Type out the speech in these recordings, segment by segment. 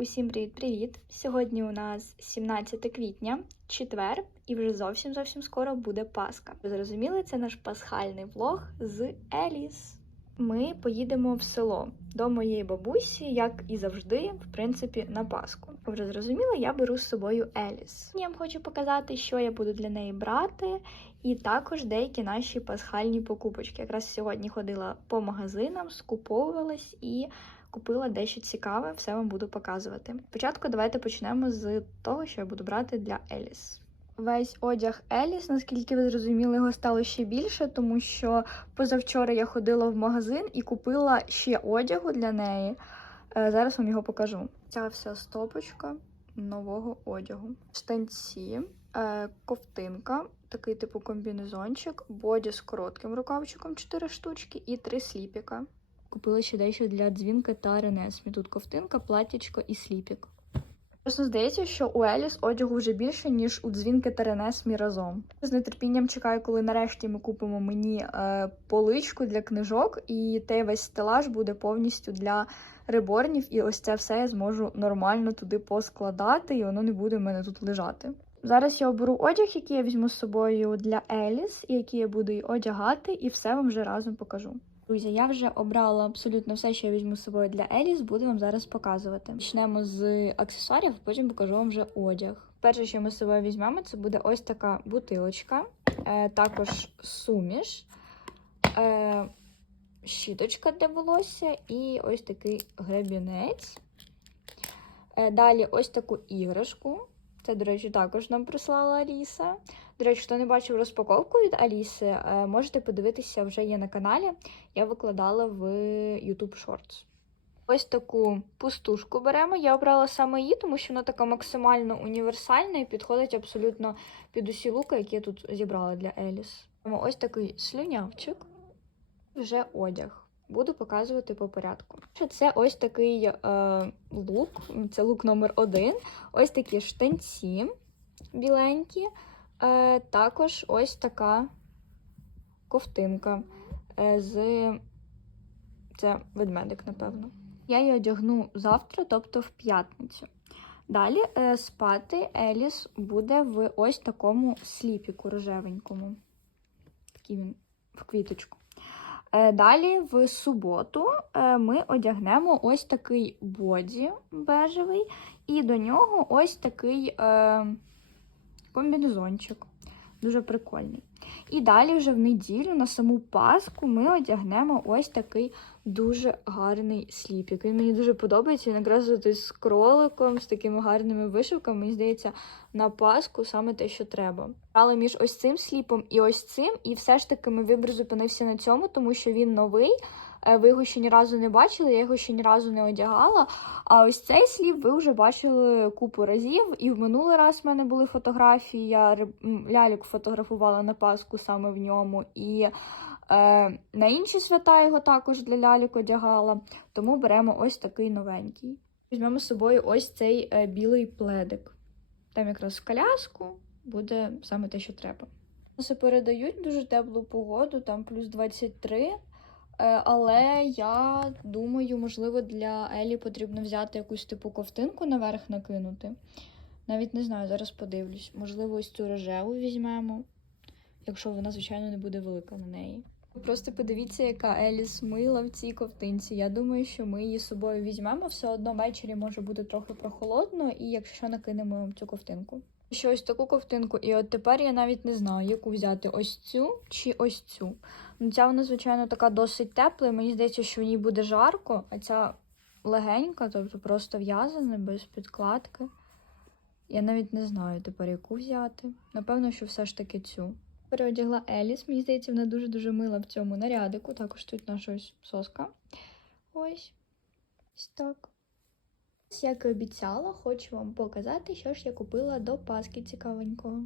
Усім привіт-привіт! Сьогодні у нас 17 квітня, четвер, і вже зовсім зовсім скоро буде Пасха. Ви зрозуміли, це наш пасхальний влог з Еліс. Ми поїдемо в село до моєї бабусі, як і завжди, в принципі, на Пасху. Вже зрозуміли, я беру з собою Еліс. Я вам хочу показати, що я буду для неї брати, і також деякі наші пасхальні покупочки. Якраз сьогодні ходила по магазинам, скуповувалась і купила дещо цікаве, все вам буду показувати. Спочатку давайте почнемо з того, що я буду брати для Еліс. Весь одяг Еліс, наскільки ви зрозуміли, його стало ще більше, тому що позавчора я ходила в магазин і купила ще одягу для неї. Е, Зараз вам його покажу. Ця вся стопочка нового одягу. Штанці, е, ковтинка, такий типу комбінезончик, боді з коротким рукавчиком 4 штучки і 3 сліпіка. Купила ще дещо для дзвінки та Ренесмі. Тут ковтинка, платічко і сліпік. Чесно здається, що у Еліс одягу вже більше, ніж у дзвінки та Ренесмі разом. З нетерпінням чекаю, коли нарешті ми купимо мені е, поличку для книжок, і той весь стелаж буде повністю для реборнів, і ось це все я зможу нормально туди поскладати, і воно не буде в мене тут лежати. Зараз я оберу одяг, який я візьму з собою для Еліс, який я буду її одягати, і все вам вже разом покажу. Друзі, я вже обрала абсолютно все, що я візьму з собою для Еліс, буду вам зараз показувати. Почнемо з аксесуарів, потім покажу вам вже одяг. Перше, що ми з собою візьмемо, це буде ось така бутилочка, е, також суміш, е, щіточка для волосся і ось такий гребінець. Е, далі ось таку іграшку. Це, до речі, також нам прислала Аліса. До речі, хто не бачив розпаковку від Аліси, е, можете подивитися вже є на каналі. Я викладала в YouTube Shorts. Ось таку пустушку беремо. Я обрала саме її, тому що вона така максимально універсальна і підходить абсолютно під усі луки, які я тут зібрала для Еліс. Ось такий слюнявчик, вже одяг. Буду показувати по порядку. Це ось такий е, лук, це лук номер один. Ось такі штанці біленькі. Е, також ось така ковтинка е, з це ведмедик, напевно. Я її одягну завтра, тобто в п'ятницю. Далі е, спати Еліс буде в ось такому сліпіку рожевенькому. Такий він в квіточку. Е, Далі в суботу е, ми одягнемо ось такий боді бежевий, і до нього ось такий е, комбінезончик. Дуже прикольний. І далі, вже в неділю, на саму Пасху, ми одягнемо ось такий дуже гарний сліпік. Він мені дуже подобається. Він якраз з кроликом, з такими гарними вишивками. Мені здається, на Пасху саме те, що треба. Але між ось цим сліпом і ось цим, і все ж таки ми вибір зупинився на цьому, тому що він новий. Е, Ви його ще ні разу не бачили, я його ще ні разу не одягала. А ось цей слів ви вже бачили купу разів. І в минулий раз в мене були фотографії. Я ляльок фотографувала на Пасху саме в ньому. І е, на інші свята його також для ляльок одягала. Тому беремо ось такий новенький. Візьмемо з собою ось цей е, білий пледик. Там якраз в коляску буде саме те, що треба. Це передають дуже теплу погоду, там плюс 23. Е, Але я думаю, можливо, для Елі потрібно взяти якусь типу ковтинку наверх накинути. Навіть не знаю, зараз подивлюсь. Можливо, ось цю рожеву візьмемо, якщо вона, звичайно, не буде велика на неї. Просто подивіться, яка Еліс мила в цій ковтинці. Я думаю, що ми її з собою візьмемо. Все одно ввечері може бути трохи прохолодно, і якщо накинемо цю ковтинку. Ще ось таку ковтинку, і от тепер я навіть не знаю, яку взяти ось цю чи ось цю. Ну, ця вона, звичайно, така досить тепла, і мені здається, що в ній буде жарко, а ця легенька, тобто просто в'язана, без підкладки. Я навіть не знаю тепер, яку взяти. Напевно, що все ж таки цю. Переодягла Еліс, мені здається, вона дуже-дуже мила в цьому нарядику. Також тут наша ось соска. Ось. Ось так. Як і обіцяла, хочу вам показати, що ж я купила до Паски цікавенького.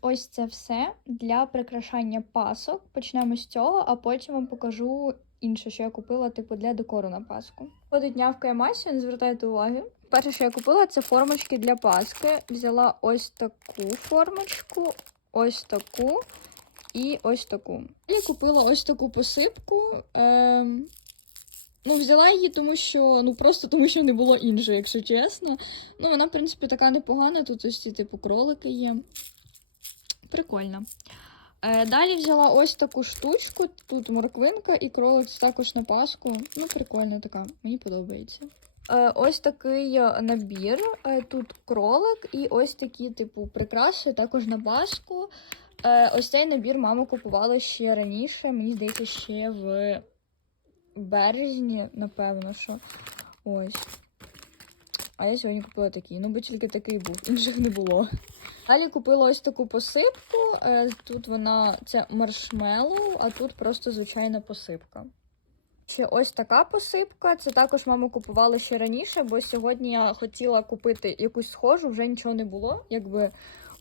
Ось це все для прикрашання пасок. Почнемо з цього, а потім вам покажу інше, що я купила, типу, для декору на Пасху. Ходить нявка Масю, не звертайте уваги. Перше, що я купила, це формочки для Паски. Взяла ось таку формочку, ось таку і ось таку. Я купила ось таку посипку. Ем... Ну, взяла її, тому що ну просто тому, що не було іншої, якщо чесно. Ну, вона, в принципі, така непогана. Тут ось ці типу кролики є. Прикольно. Е, далі взяла ось таку штучку. Тут морквинка і кролик також на паску. Ну, прикольна така, мені подобається. Е, ось такий е, набір. Тут кролик і ось такі, типу, прикраси також на паску. Ось цей набір мама купувала ще раніше, мені здається, ще в березні, напевно, що. Ось. А я сьогодні купила такий. Ну, бо тільки такий був, інших не було. Далі купила ось таку посипку. Е, Тут вона це маршмеллоу, а тут просто звичайна посипка. Ще ось така посипка. Це також мама купувала ще раніше, бо сьогодні я хотіла купити якусь схожу, вже нічого не було. Якби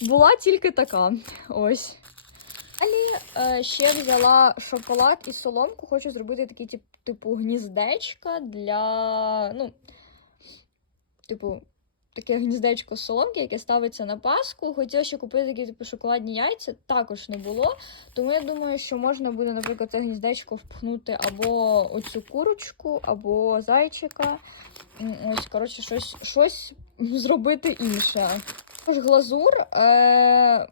була тільки така. Ось. Далі е, ще взяла шоколад і соломку. Хочу зробити такі, типу, гніздечка для. Ну, типу, таке гніздечко з соломки, яке ставиться на паску. Хотіла ще купити такі типу шоколадні яйця, також не було. Тому я думаю, що можна буде, наприклад, це гніздечко впхнути або оцю курочку, або зайчика. Ось, коротше, щось, щось зробити інше. Також глазур. Е-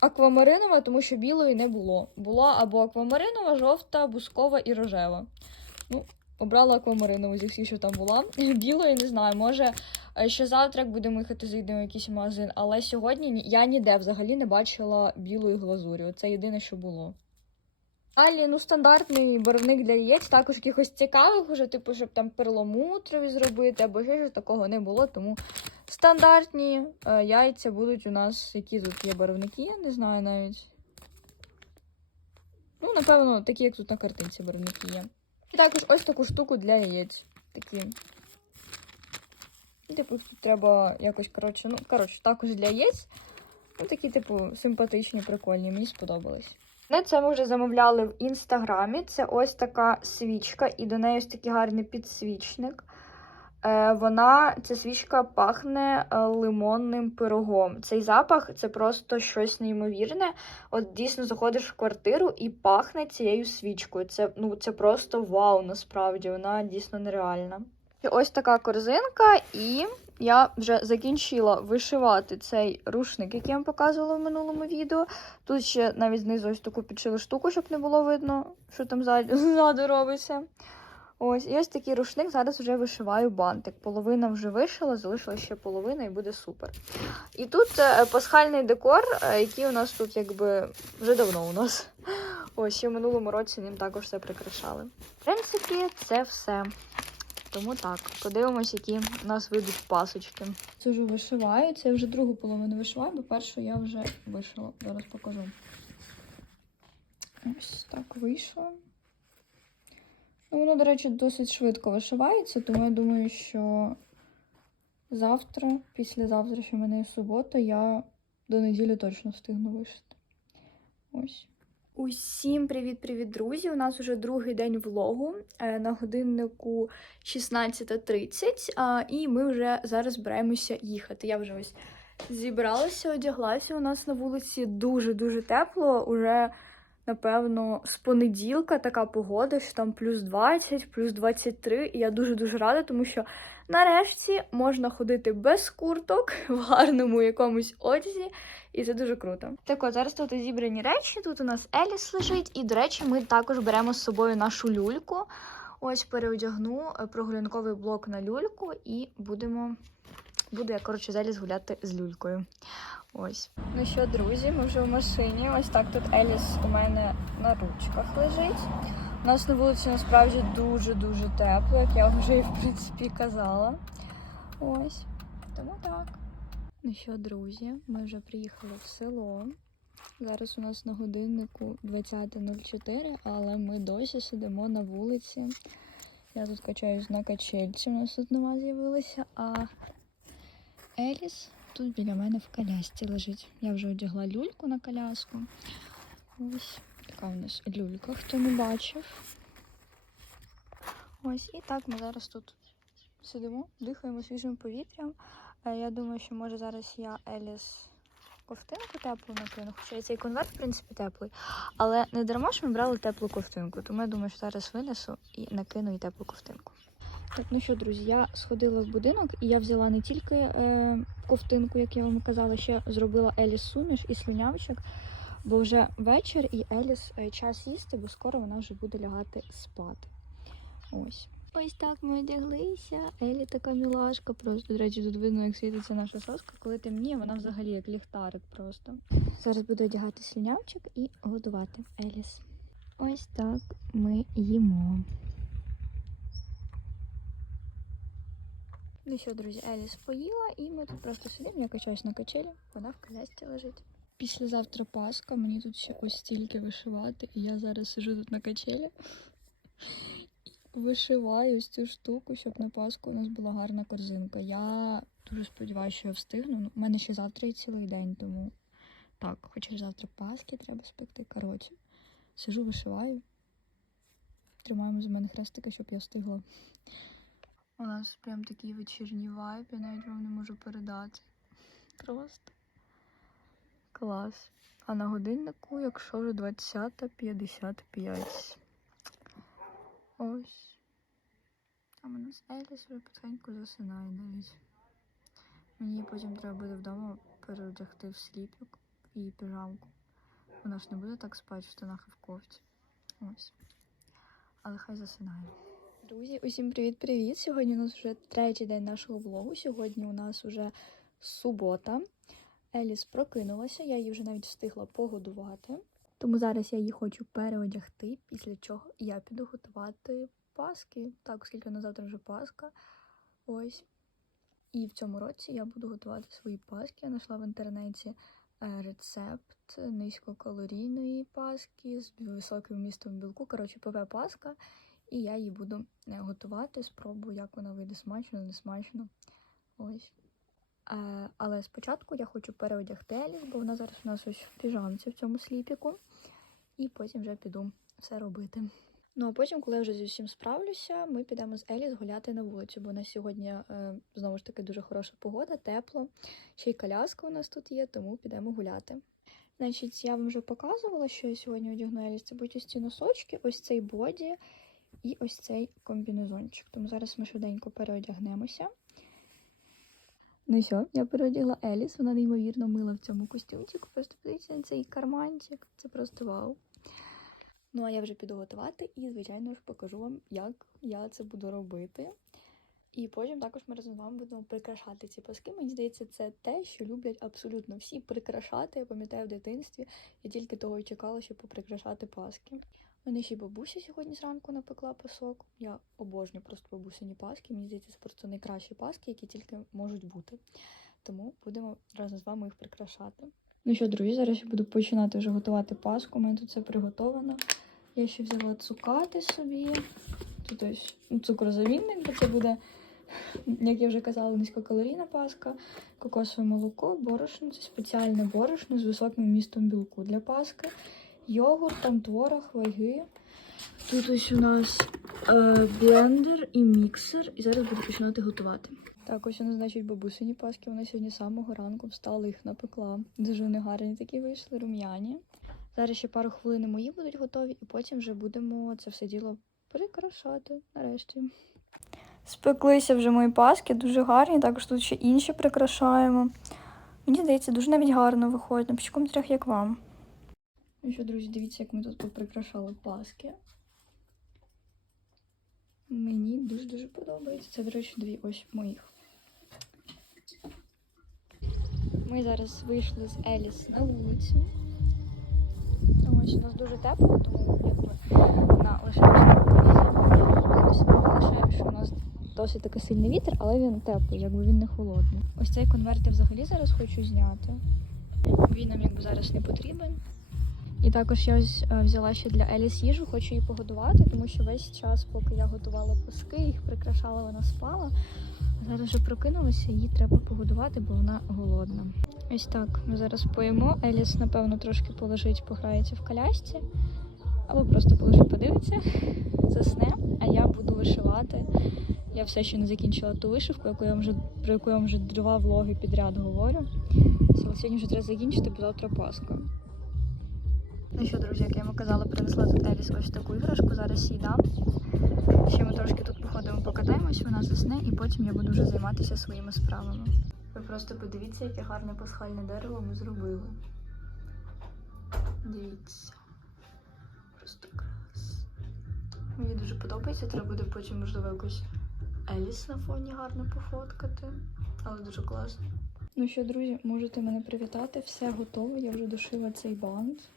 Аквамаринова, тому що білої не було. Була або аквамаринова, жовта, бускова і рожева. Ну, обрала аквамаринову зі всіх, що там була. Білої не знаю, може е, ще завтра, як будемо їхати, зайдемо в якийсь магазин. Але сьогодні я ніде взагалі не бачила білої глазурі. Це єдине, що було. Далі, ну, стандартний барвник для яєць, також якихось цікавих, уже, типу, щоб там перламутрові зробити, або ще щось такого не було. Тому стандартні е, яйця будуть у нас, які тут є барвники, я не знаю навіть. Ну, напевно, такі, як тут на картинці барвники є. І також ось таку штуку для яєць. Такі. Типу, тут треба якось, коротше, ну, коротше, також для яєць. Ну, такі, типу, симпатичні, прикольні, мені сподобались. Не це ми вже замовляли в інстаграмі. Це ось така свічка, і до неї ось такий гарний підсвічник. Е, вона, ця свічка пахне е, лимонним пирогом. Цей запах це просто щось неймовірне. От дійсно заходиш в квартиру і пахне цією свічкою. Це, ну, це просто вау, насправді, вона дійсно нереальна. І ось така корзинка, і я вже закінчила вишивати цей рушник, який я вам показувала в минулому відео. Тут ще навіть знизу ось таку підшили штуку, щоб не було видно, що там ззаду, ззаду робиться. Ось, і ось такий рушник. Зараз вже вишиваю бантик. Половина вже вишила, залишилася ще половина і буде супер. І тут е, пасхальний декор, е, який у нас тут якби вже давно у нас. Ось, ще в минулому році ним також все прикрашали. В принципі, це все. Тому так, подивимось, які у нас вийдуть пасочки. Це вже вишиваю, це вже другу половину вишиваю, бо першу я вже вишила. Зараз покажу. Ось так вийшло. Ну, воно, до речі, досить швидко вишивається, тому я думаю, що завтра, післязавтра, що в мене є субота, я до неділі точно встигну вишити. Ось. Усім привіт-привіт, друзі! У нас вже другий день влогу е, на годиннику 16.30, і ми вже зараз збираємося їхати. Я вже ось зібралася, одяглася. У нас на вулиці дуже-дуже тепло. Уже, напевно, з понеділка така погода, що там плюс 20, плюс 23. І я дуже-дуже рада, тому що нарешті можна ходити без курток в гарному якомусь одязі. І це дуже круто. Так от, зараз тут зібрані речі. Тут у нас Еліс лежить, і, до речі, ми також беремо з собою нашу люльку. Ось переодягну е, прогулянковий блок на люльку і будемо. Буду я, коротше, з Еліс гуляти з люлькою. Ось. Ну що, друзі, ми вже в машині. Ось так тут Еліс у мене на ручках лежить. У нас на вулиці насправді дуже-дуже тепло, як я вже і в принципі казала. Ось. Тому так. Ну що, друзі, ми вже приїхали в село. Зараз у нас на годиннику 20.04, але ми досі сидимо на вулиці. Я тут качаюсь на качельці, у нас тут нема з'явилася, а Еліс тут біля мене в колясці лежить. Я вже одягла люльку на коляску. Ось така у нас люлька, хто не бачив. Ось, і так ми зараз тут сидимо, дихаємо свіжим повітрям. Е, Я думаю, що може зараз я Еліс ковтинку теплу накину. Хоча цей конверт, в принципі, теплий. Але не дарма ж ми брали теплу ковтинку. Тому я думаю, що зараз винесу і накину і теплу ковтинку. Так, ну що, друзі, я сходила в будинок і я взяла не тільки е, ковтинку, як я вам казала, ще зробила Еліс суміш і слюнявчик, бо вже вечір і Еліс е, час їсти, бо скоро вона вже буде лягати спати. Ось. Ось так ми одяглися. Елі така мілашка. Просто, до речі, тут видно, як світиться наша соска. Коли темніє, вона взагалі як ліхтарик просто. Зараз буду одягати слюнявчик і годувати Еліс. Ось так ми їмо. Ну що, друзі, Еліс поїла, і ми тут просто сидимо, я качаюсь на качелі, вона в колясці лежить. Післязавтра Пасха, мені тут ще ось стільки вишивати, і я зараз сижу тут на качелі. Вишиваю ось цю штуку, щоб на Пасху у нас була гарна корзинка. Я дуже сподіваюся, що я встигну. Ну, У мене ще завтра і цілий день, тому так, хоча завтра Пасхи треба спекти. Коротше, сижу, вишиваю. Тримаємо з мене хрестика, щоб я встигла. У нас прям такий вечірній вайб, я навіть вам не можу передати. Просто клас. А на годиннику, якщо вже 20.55. Ось. Там у нас Еліс вже потихеньку засинає навіть. Мені потім треба буде вдома переодягти в сліпік і піжамку. Вона ж не буде так спати в штанах і в кофті. Ось. Але хай засинає. Друзі, усім привіт-привіт! Сьогодні у нас вже третій день нашого влогу. Сьогодні у нас вже субота. Еліс прокинулася, я її вже навіть встигла погодувати. Тому зараз я її хочу переодягти, після чого я піду готувати паски. Так, оскільки на завтра вже Пасха. Ось. І в цьому році я буду готувати свої паски. Я знайшла в інтернеті е, рецепт низькокалорійної паски з високим вмістом білку. Коротше, ПВ паска. І я її буду е, готувати, спробую, як вона вийде смачно, не смачно. Ось. Е, але спочатку я хочу переодягти Еліс, бо вона зараз у нас ось в піжамці в цьому сліпіку. І потім вже піду все робити. Ну а потім, коли я вже зі всім справлюся, ми підемо з Еліс гуляти на вулицю, бо на сьогодні е, знову ж таки дуже хороша погода, тепло. Ще й коляска у нас тут є, тому підемо гуляти. Значить, я вам вже показувала, що я сьогодні одягну Еліс. Це будуть ось ці носочки, ось цей боді і ось цей комбінезончик. Тому зараз ми швиденько переодягнемося. Ну що, я переодягла Еліс, вона неймовірно мила в цьому костюмчику. Просто подивіться на цей карманчик. Це просто вау. Ну, а я вже піду готувати і, звичайно ж, покажу вам, як я це буду робити. І потім також ми разом з вами будемо прикрашати ці паски. Мені здається, це те, що люблять абсолютно всі прикрашати. Я пам'ятаю в дитинстві. Я тільки того й чекала, щоб поприкрашати паски. Мене ще й бабуся сьогодні зранку напекла пасок. Я обожнюю просто бабусині паски. Мені здається, це просто найкращі паски, які тільки можуть бути. Тому будемо разом з вами їх прикрашати. Ну що, друзі, зараз я буду починати вже готувати паску. У мене тут все приготовано. Я ще взяла цукати собі. Тут ось ну, цукрозамінник, бо це буде, як я вже казала, низькокалорійна паска, кокосове молоко, борошно, це спеціальне борошно з високим вмістом білку для паски, йогурт, там творог, ваги. Тут ось у нас е, блендер і міксер, і зараз буду починати готувати. Так, ось вони, значить, бабусині паски. Вона сьогодні з самого ранку встала, їх напекла. Дуже вони гарні такі вийшли, рум'яні. Зараз ще пару хвилин мої будуть готові, і потім вже будемо це все діло прикрашати нарешті. Спеклися вже мої паски, дуже гарні, також тут ще інші прикрашаємо. Мені здається, дуже навіть гарно виходить. Напишіть в коментарях, як вам. Ну що, друзі, дивіться, як ми тут поприкрашали паски. Мені дуже-дуже подобається. Це, до речі, дві ось моїх. Ми зараз вийшли з Еліс на вулицю. Ось у нас дуже тепло, тому якби на лише, що у нас досить такий сильний вітер, але він теплий, якби він не холодний. Ось цей конверт я взагалі зараз хочу зняти. Він нам якби зараз не потрібен. І також я ось е, взяла ще для Еліс їжу, хочу її погодувати, тому що весь час, поки я готувала паски, їх прикрашала, вона спала. Зараз вже прокинулася, її треба погодувати, бо вона голодна. Ось так. Ми зараз поїмо. Еліс, напевно, трошки полежить, пограється в колясці. Або просто полежить, подивиться, засне, а я буду вишивати. Я все ще не закінчила ту вишивку, яку я вже, про яку я вам вже два влоги підряд говорю. сьогодні вже треба закінчити, бо завтра Пасха. Ну що, друзі, як я вам казала, принесла тут Еліс ось таку іграшку, зараз їй дам. Ще ми трошки тут походимо, покатаємось, вона засне, і потім я буду вже займатися своїми справами. Ви просто подивіться, яке гарне пасхальне дерево ми зробили. Дивіться. Просто крас. Мені дуже подобається, треба буде потім, можливо, якось Еліс на фоні гарно пофоткати. Але дуже класно. Ну що, друзі, можете мене привітати. Все готово. Я вже дошила цей бант.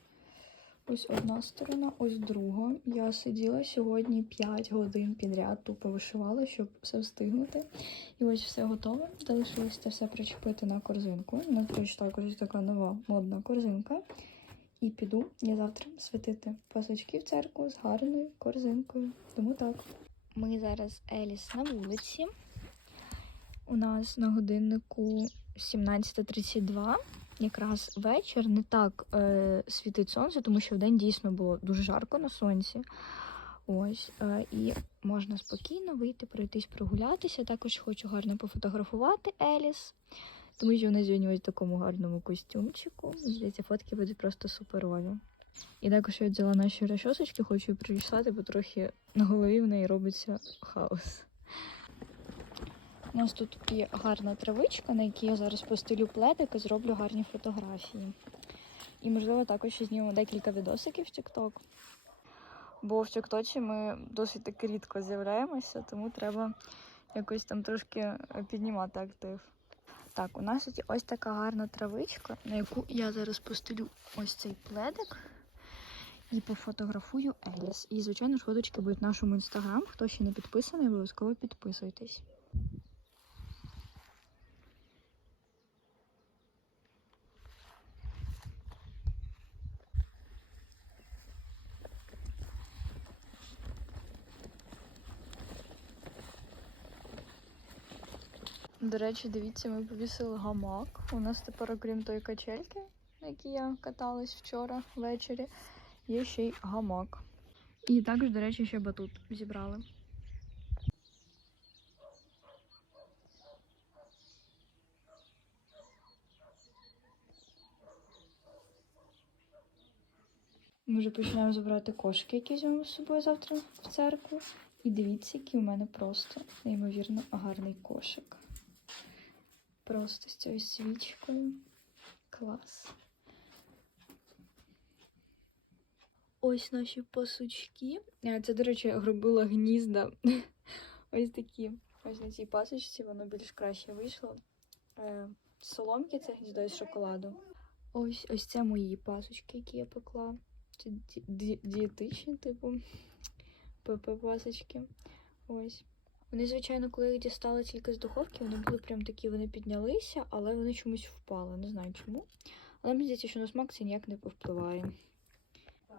Ось одна сторона, ось друга. Я сиділа сьогодні 5 годин підряд, тупо вишивала, щоб все встигнути. І ось все готове. Залишилось це все причепити на корзинку. Ну, точно також така нова модна корзинка. І піду я завтра святити пасочки в церкву з гарною корзинкою. Тому так. Ми зараз Еліс на вулиці. У нас на годиннику 17.32. Якраз вечір не так е, світить сонце, тому що вдень дійсно було дуже жарко на сонці. Ось, е, і можна спокійно вийти, пройтись, прогулятися. Також хочу гарно пофотографувати Еліс, тому що вона сьогодні ось в такому гарному костюмчику. Здається, фотки будуть просто суперові. І також я взяла наші розчосочки, хочу прийшла, бо трохи на голові в неї робиться хаос. У нас тут є гарна травичка, на якій я зараз постелю пледик і зроблю гарні фотографії. І, можливо, також ще знімемо декілька відосиків в TikTok. Бо в TikTok ми досить таки рідко з'являємося, тому треба якось там трошки е, піднімати актив. Так, у нас ось така гарна травичка, на яку я зараз постелю ось цей пледик і пофотографую Еліс. І, звичайно, ж, фоточки будуть в нашому інстаграм. Хто ще не підписаний, обов'язково підписуйтесь. До речі, дивіться, ми повісили гамак. У нас тепер, окрім тої качельки, на якій я каталась вчора ввечері, є ще й гамак. І також, до речі, ще батут зібрали. Ми вже починаємо забирати кошики, які візьмемо з собою завтра в церкву. І дивіться, який у мене просто неймовірно гарний кошик. Просто з цією свічкою. Клас. Ось наші пасочки. Е, Це, до речі, робила гнізда. Ось такі. Ось на цій пасочці воно більш краще вийшло. Е, Соломки це гніздо із шоколаду. Ось ось це мої пасочки, які я пекла. Це ді- ді- дієтичні, типу. ПП-пасочки. Ось. Вони, звичайно, коли їх дістали тільки з духовки, вони були прям такі, вони піднялися, але вони чомусь впали. Не знаю чому. Але мені здається, що на смак це ніяк не повпливає.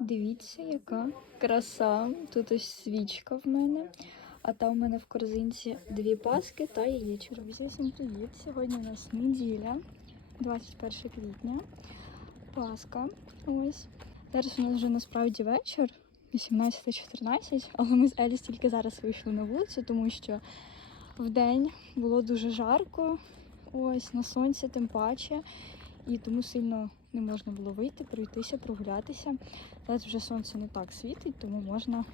Дивіться, яка краса. Тут ось свічка в мене. А там в мене в корзинці дві паски та яєчко. Всім привіт. Сьогодні у нас неділя, 21 квітня. Паска. Ось. Зараз у нас вже насправді вечір. 18-14, але ми з Еліс тільки зараз вийшли на вулицю, тому що в день було дуже жарко, ось на сонці тим паче, і тому сильно не можна було вийти, пройтися, прогулятися. Зараз вже сонце не так світить, тому можна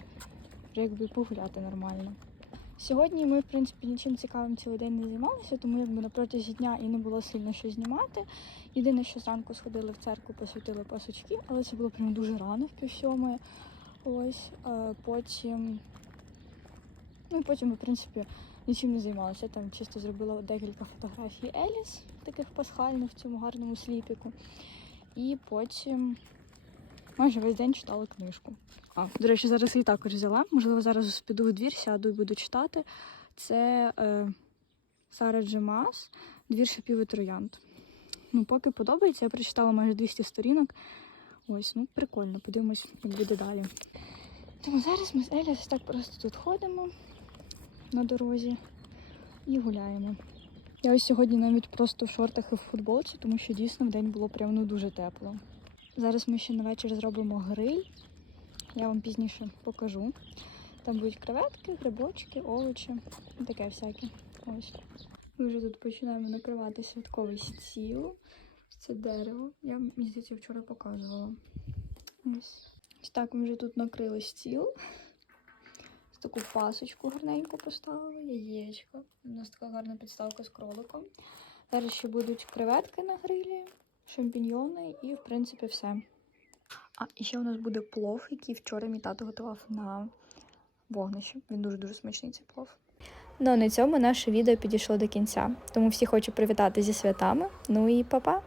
вже якби погуляти нормально. Сьогодні ми, в принципі, нічим цікавим цілий день не займалися, тому якби на протязі дня і не було сильно що знімати. Єдине, що зранку сходили в церкву, посвятили пасочки, але це було прям дуже рано, в пів. Ось, е, потім. Ну потім, в принципі, нічим не займалася. Там чисто зробила декілька фотографій Еліс, таких пасхальних в цьому гарному сліпіку. І потім майже весь день читала книжку. А, до речі, зараз її також взяла. Можливо, зараз піду в двір, сяду і буду читати. Це е, Сара Джемас, двір шипів і троянд. Ну, поки подобається, я прочитала майже 200 сторінок. Ось, ну прикольно, подивимось, як буде далі. Тому зараз ми з Еліс так просто тут ходимо на дорозі і гуляємо. Я ось сьогодні навіть просто в шортах і в футболці, тому що дійсно в день було прям ну дуже тепло. Зараз ми ще на вечір зробимо гриль. Я вам пізніше покажу. Там будуть креветки, грибочки, овочі таке всяке. Ось. Ми вже тут починаємо накривати святковий стіл. Це дерево. Я мені здається, вчора показувала. Ось. Ось так ми вже тут накрили стіл. Ось таку пасочку гарненько поставили, яєчко. У нас така гарна підставка з кроликом. Зараз ще будуть креветки на грилі, шампіньйони і, в принципі, все. А і ще у нас буде плов, який вчора мій тато готував на вогнищі. Він дуже-дуже смачний цей плов. Ну а на цьому наше відео підійшло до кінця. Тому всі хочу привітати зі святами. Ну і па-па!